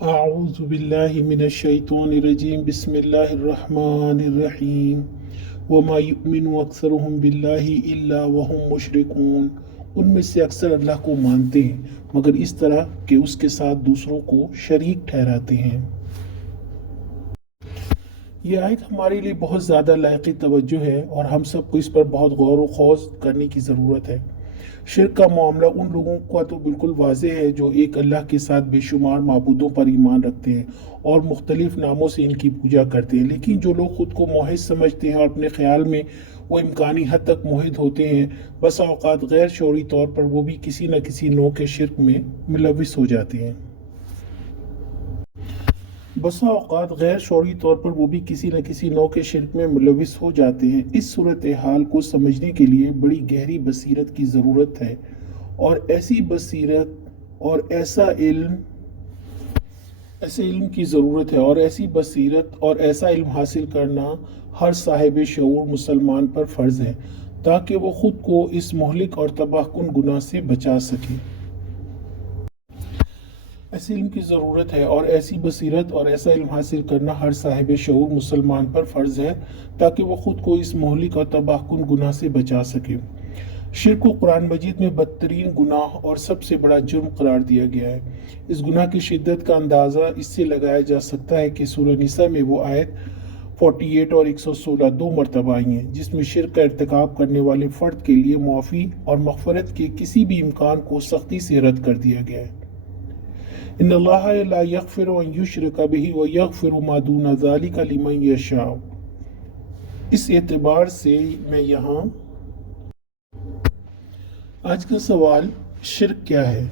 اعوذ باللہ من الشیطان الرجیم بسم اللہ الرحمن الرحیم وما یؤمن اکثرهم باللہ الا وهم مشرکون۔ ان میں سے اکثر اللہ کو مانتے ہیں مگر اس طرح کہ اس کے ساتھ دوسروں کو شریک ٹھہراتے ہیں۔ یہ آیت ہمارے لیے بہت زیادہ لائق توجہ ہے اور ہم سب کو اس پر بہت غور و خوض کرنے کی ضرورت ہے۔ شرک کا معاملہ ان لوگوں کا تو بالکل واضح ہے جو ایک اللہ کے ساتھ بے شمار معبودوں پر ایمان رکھتے ہیں اور مختلف ناموں سے ان کی پوجا کرتے ہیں، لیکن جو لوگ خود کو موحد سمجھتے ہیں اور اپنے خیال میں وہ امکانی حد تک موحد ہوتے ہیں، بسا اوقات غیر شعوری طور پر وہ بھی کسی نہ کسی نوع کے شرک میں ملوث ہو جاتے ہیں۔ بسا اوقات غیر شعوری طور پر وہ بھی کسی نہ کسی نوع کے شرک میں ملوث ہو جاتے ہیں۔ اس صورتحال کو سمجھنے کے لیے بڑی گہری بصیرت کی ضرورت ہے، اور ایسی بصیرت اور ایسا علم کی ضرورت ہے، اور ایسی بصیرت اور ایسا علم حاصل کرنا ہر صاحب شعور مسلمان پر فرض ہے تاکہ وہ خود کو اس مہلک اور تباہ کن گناہ سے بچا سکے۔ ایسے علم کی ضرورت ہے اور ایسی بصیرت اور ایسا علم حاصل کرنا ہر صاحب شعور مسلمان پر فرض ہے تاکہ وہ خود کو اس مہلک اور تباہ کن گناہ سے بچا سکے۔ شرک کو قرآن مجید میں بدترین گناہ اور سب سے بڑا جرم قرار دیا گیا ہے۔ اس گناہ کی شدت کا اندازہ اس سے لگایا جا سکتا ہے کہ سورہ نساء میں وہ آیت 48 اور 116 دو مرتبہ آئی ہیں جس میں شرک کا ارتکاب کرنے والے فرد کے لیے معافی اور مغفرت کے کسی بھی امکان کو سختی سے رد کر دیا گیا ہے۔ ان اللہ لا یغفر ان یشرک بہ ویغفر ما دون ذلک لمن یشاء۔ اس اعتبار سے میں یہاں آج کا سوال شرک کیا ہے؟